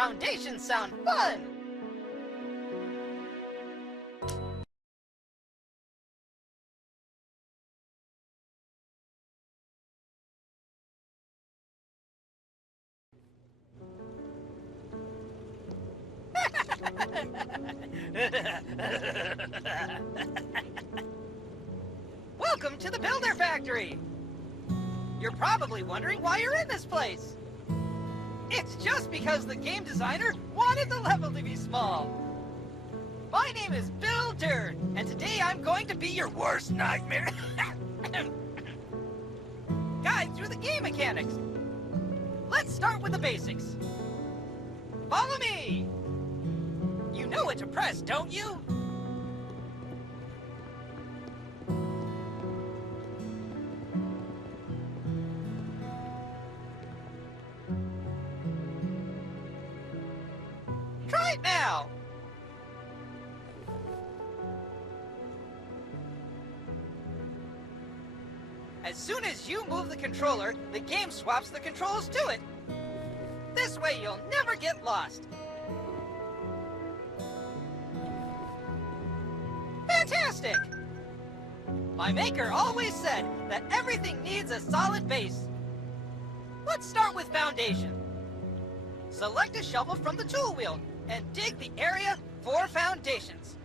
Foundations sound fun! Welcome to the Builder Factory! You're probably wondering why you're in this place. It's just because the game designer wanted the level to be small. My name is Builder, and today I'm going to be your worst nightmare. Guide through the game mechanics. Let's start with the basics. Follow me! You know what to press, don't you? Try it now! As soon as you move the controller, the game swaps the controls to it. This way you'll never get lost. Fantastic! My maker always said that everything needs a solid base. Let's start with foundation. Select a shovel from the tool wheel and dig the area for foundations.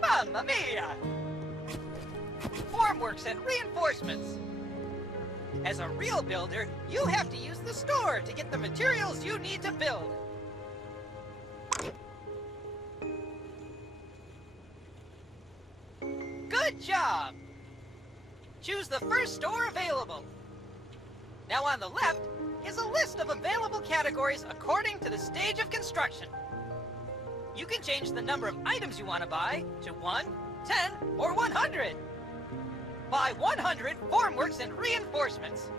Mamma mia! Formworks and reinforcements. As a real builder, you have to use the store to get the materials you need to build. Good job! Choose the first store available. Now on the left is a list of available categories according to the stage of construction. You can change the number of items you want to buy to 1, 10, or 100. Buy 100 formworks and reinforcements.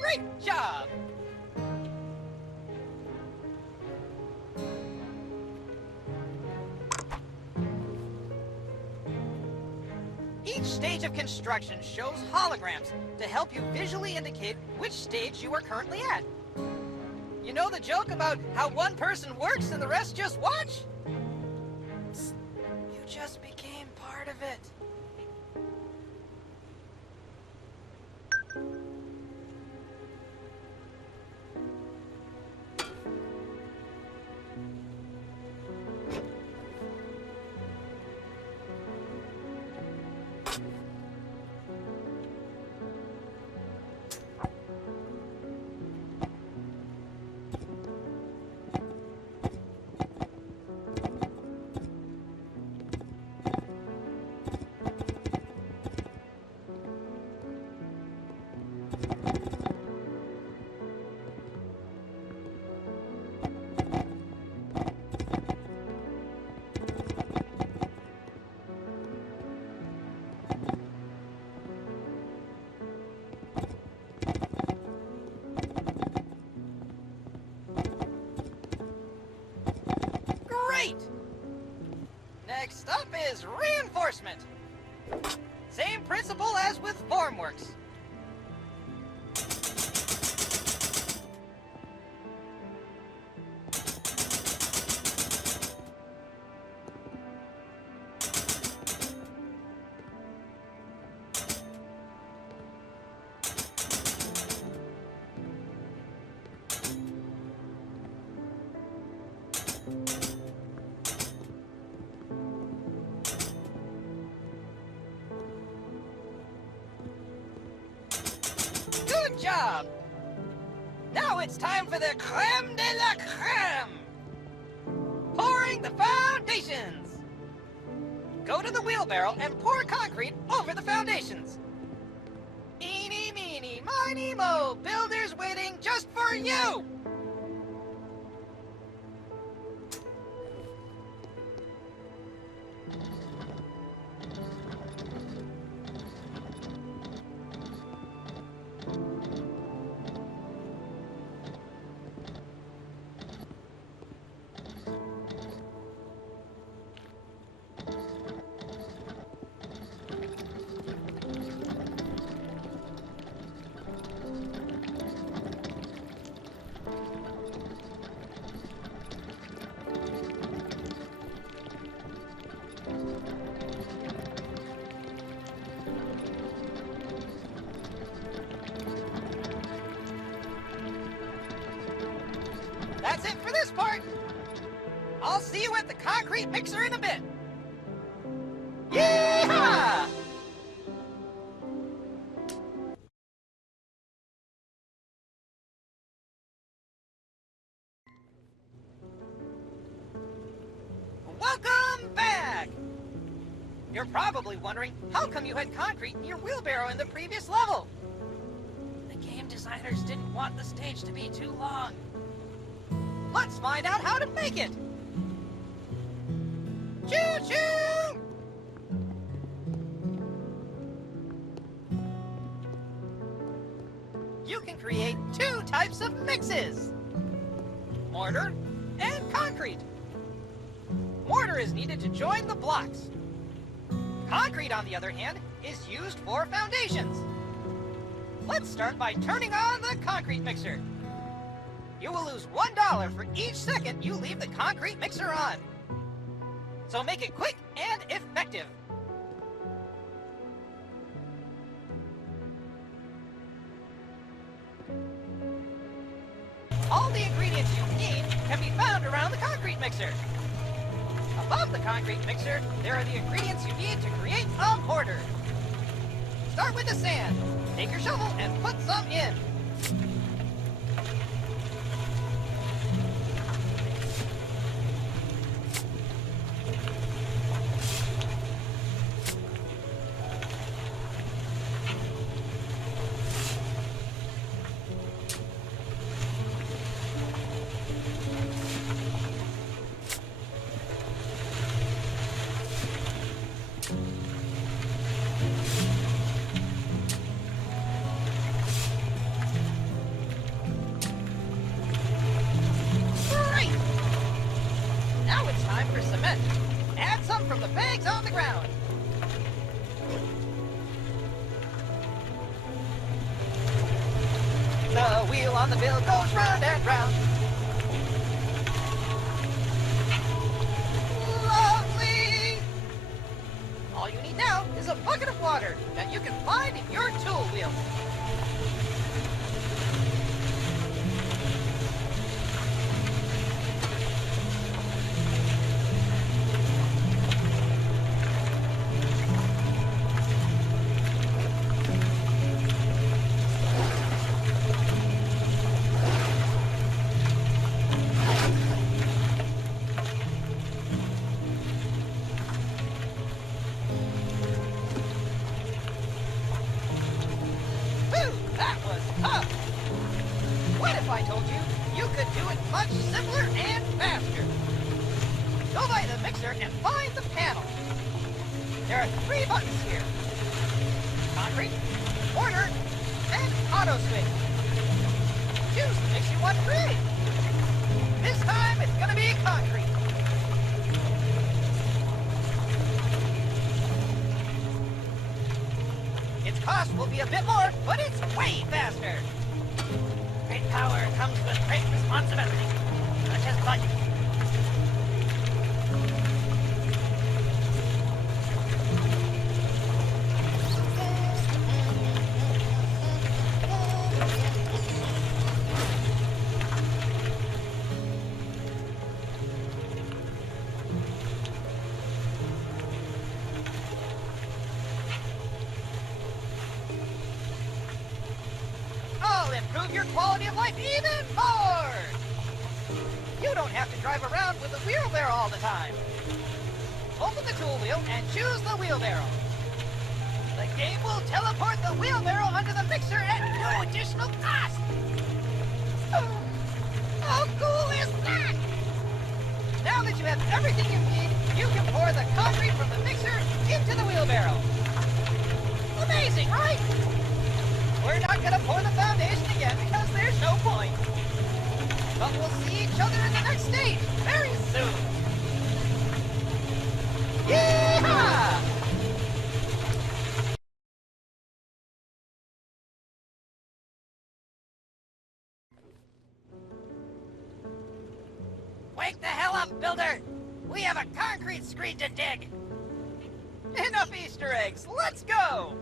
Great job! Each stage of construction shows holograms to help you visually indicate which stage you are currently at. You know the joke about how one person works and the rest just watch? just became part of it. Great! Next up is reinforcement. Same principle as with formworks. Good job! Now it's time for the creme de la creme! Pouring the foundations! Go to the wheelbarrow and pour concrete over the foundations. Eeny, meeny, miny, mo, builders waiting just for you! That's it for this part. I'll see you at the concrete mixer in a bit. Yeehaw! Welcome back! You're probably wondering, how come you had concrete in your wheelbarrow in the previous level? The game designers didn't want the stage to be too long. Let's find out how to make it! Choo-choo! You can create two types of mixes. Mortar and concrete. Mortar is needed to join the blocks. Concrete, on the other hand, is used for foundations. Let's start by turning on the concrete mixer. You will lose $1 for each second you leave the concrete mixer on. So make it quick and effective. All the ingredients you need can be found around the concrete mixer. Above the concrete mixer, there are the ingredients you need to create a mortar. Start with the sand. Take your shovel and put some in. Add some from the bags on the ground. The wheel on the bill goes round and round. Lovely! you need now is a bucket of water that you can find in your tool wheel. I told you, you could do it much simpler and faster. Go by the mixer and find the panel. There are 3 buttons here. Concrete, order, and auto switch. Choose the mix you want to create. This time it's gonna be concrete. Its cost will be a bit more, but it's way faster. Great power comes with great responsibility, such as budget. Improve your quality of life even more! You don't have to drive around with a wheelbarrow all the time. Open the tool wheel and choose the wheelbarrow. The game will teleport the wheelbarrow under the mixer at no additional cost! How cool is that? Now that you have everything you need, you can pour the concrete from the mixer into the wheelbarrow. Amazing, right? We're not going to pour the foundation again because there's no point. But we'll see each other in the next stage very soon. Yeehaw! Wake the hell up, builder! We have a concrete screed to dig! Enough Easter eggs, let's go!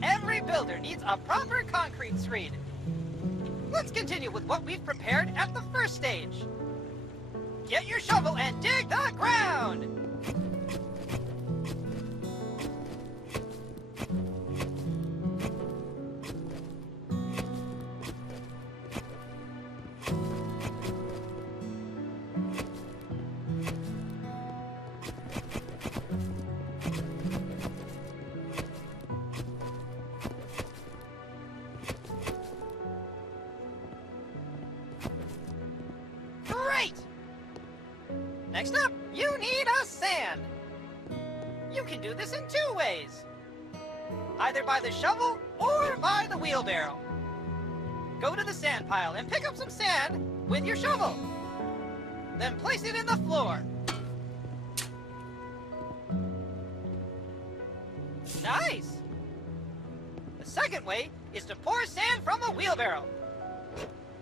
Every builder needs a proper concrete screed. Let's continue with what we've prepared at the first stage. Get your shovel and dig the ground! Great! Next up, you need a sand. You can do this in 2 ways. Either by the shovel or by the wheelbarrow. Go to the sand pile and pick up some sand with your shovel. Then place it in the floor. Nice! The second way is to pour sand from a wheelbarrow.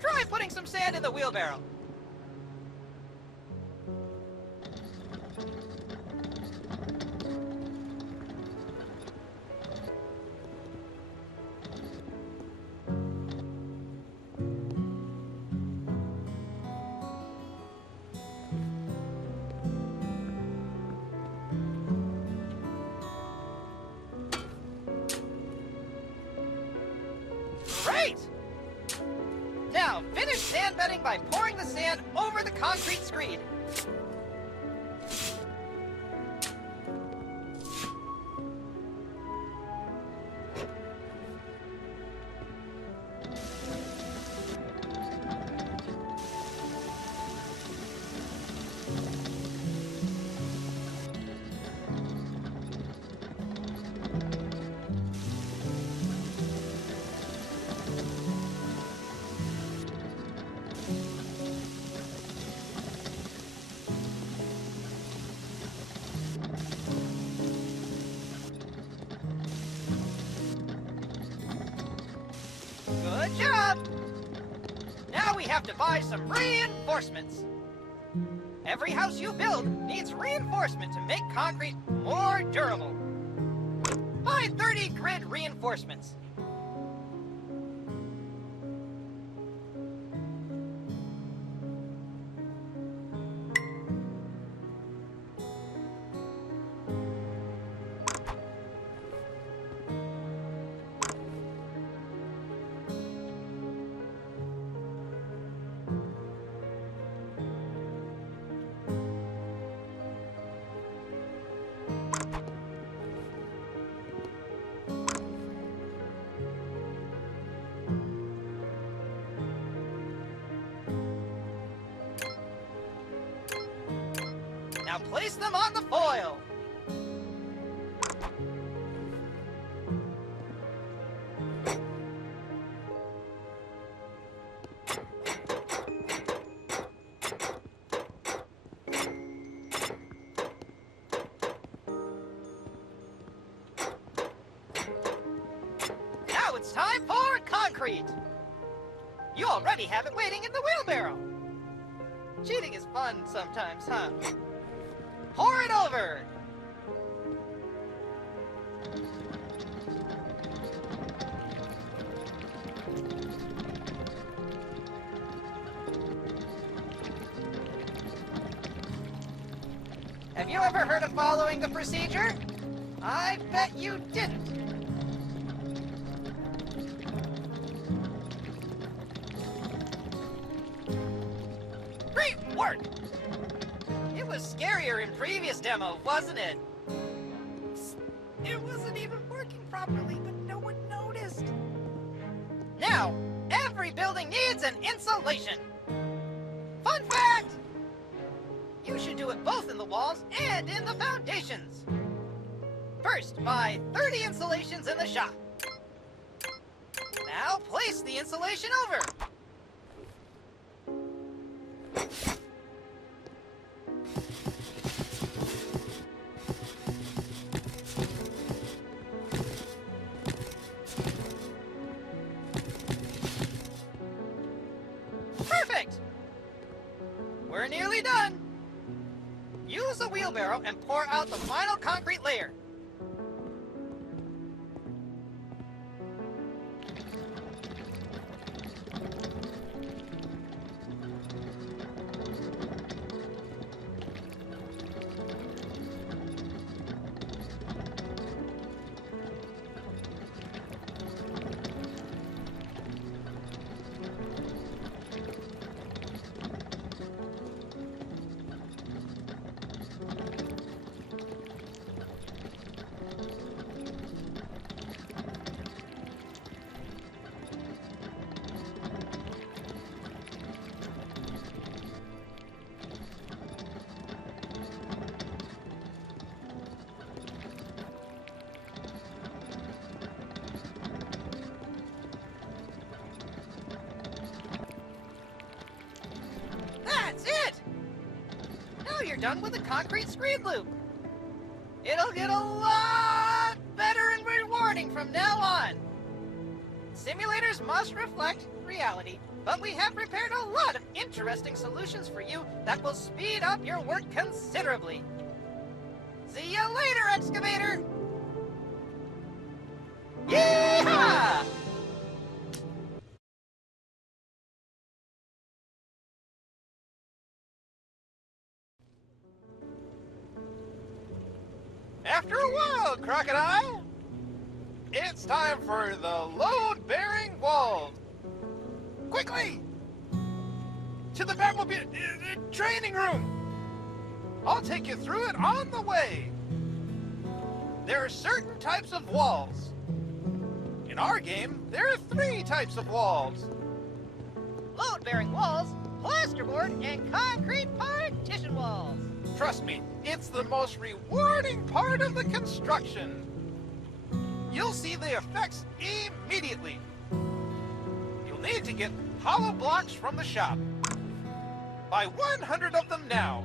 Try putting some sand in the wheelbarrow. Great! Now, finish sand bedding by pouring the sand over the concrete screed. have to buy some reinforcements. Every house you build needs reinforcement to make concrete more durable. Buy 30 grid reinforcements. Now place them on the foil. Now it's time for concrete. You already have it waiting in the wheelbarrow. Cheating is fun sometimes, huh? Pour it over! Have you ever heard of following the procedure? I bet you didn't. Great work! It was scarier in previous demo, wasn't it? It wasn't even working properly, but no one noticed. Now, every building needs an insulation. Fun fact! You should do it both in the walls and in the foundations. First, buy 30 insulations in the shop. Now, place the insulation over. Perfect! We're nearly done. Use a wheelbarrow and pour out the final concrete layer. That's it! Now you're done with the concrete screen loop. It'll get a lot better and rewarding from now on. Simulators must reflect reality, but we have prepared a lot of interesting solutions for you that will speed up your work considerably. See you later, excavator! Yeehaw! After a while, Crocodile, it's time for the load-bearing walls. Quickly! To the Batmobile training room! I'll take you through it on the way. There are certain types of walls. In our game, there are 3 types of walls. Load-bearing walls, plasterboard, and concrete partition walls. Trust me, it's the most rewarding part of the construction. You'll see the effects immediately. You'll need to get hollow blocks from the shop. Buy 100 of them now.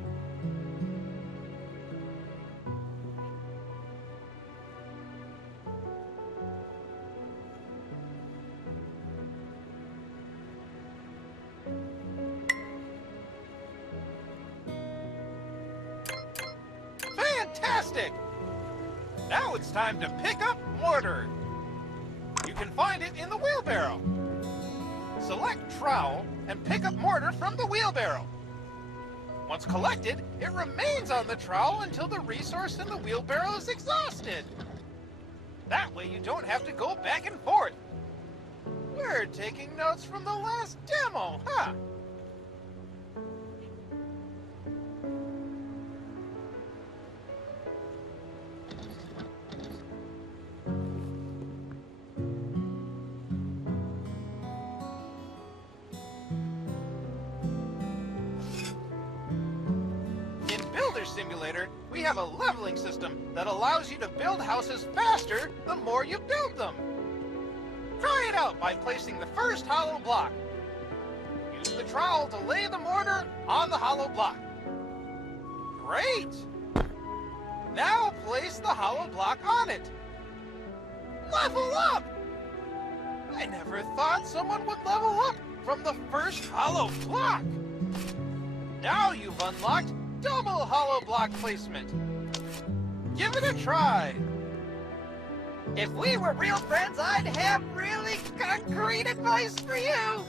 Fantastic! Now it's time to pick up mortar. You can find it in the wheelbarrow. Select trowel and pick up mortar from the wheelbarrow. Once collected, it remains on the trowel until the resource in the wheelbarrow is exhausted. That way you don't have to go back and forth. We're taking notes from the last demo, huh? Simulator, we have a leveling system that allows you to build houses faster the more you build them. Try it out by placing the first hollow block. Use the trowel to lay the mortar on the hollow block. Great! Now place the hollow block on it. Level up! I never thought someone would level up from the first hollow block. Now you've unlocked double hollow block placement. Give it a try. If we were real friends, I'd have really concrete advice for you.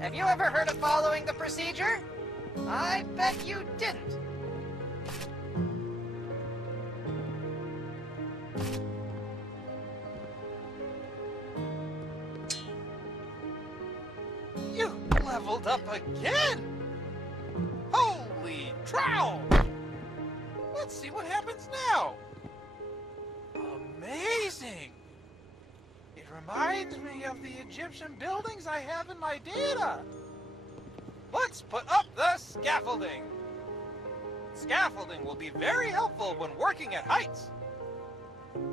Have you ever heard of following the procedure? I bet you didn't. You leveled up again! Holy trowel! Let's see what happens now. Amazing! It reminds me of the Egyptian buildings I have in my data. Let's put up the scaffolding. Scaffolding will be very helpful when working at heights.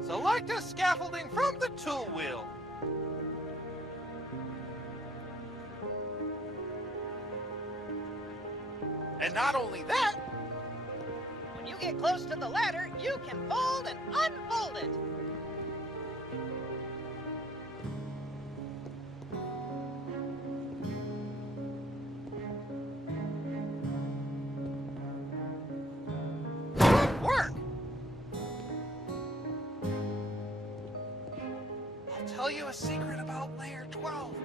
Select a scaffolding from the tool wheel. And not only that, when you get close to the ladder, you can fold and unfold it. good work! I'll tell you a secret about layer 12.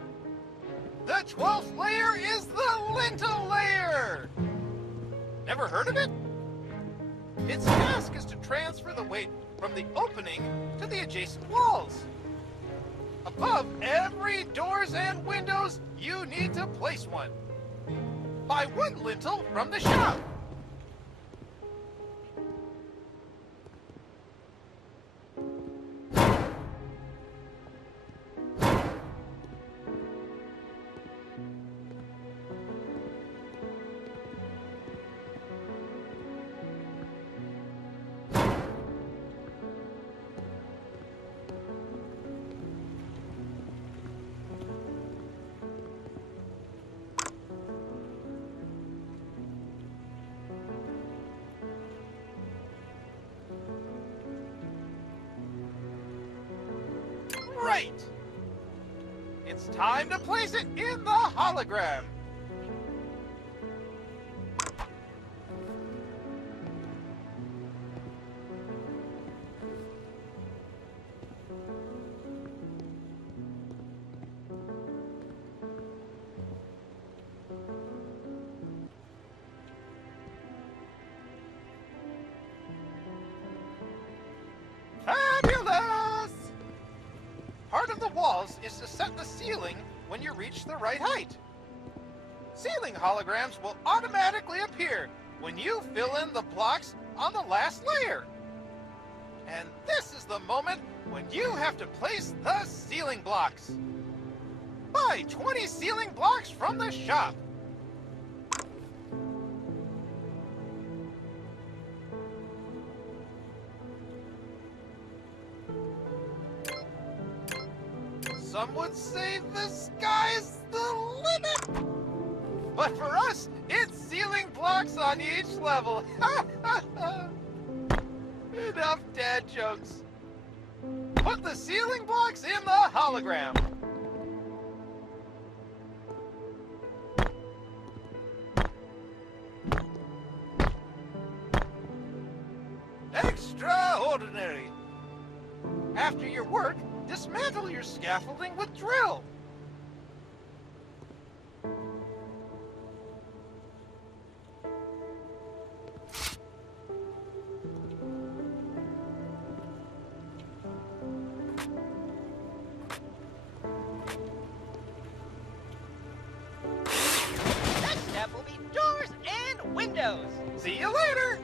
The 12th layer is the lintel layer! Never heard of it? Its task is to transfer the weight from the opening to the adjacent walls. Above every doors and windows, you need to place one. Buy one lintel from the shop. Right! It's time to place it in the hologram. Fabulous! Part of the walls is to set the ceiling when you reach the right height. Ceiling holograms will automatically appear when you fill in the blocks on the last layer. And this is the moment when you have to place the ceiling blocks. Buy 20 ceiling blocks from the shop. Some would say the sky's the limit. But for us, it's ceiling blocks on each level. Enough dad jokes. Put the ceiling blocks in the hologram. Extraordinary. After your work, dismantle your scaffolding with drill. Next step will be doors and windows. See you later.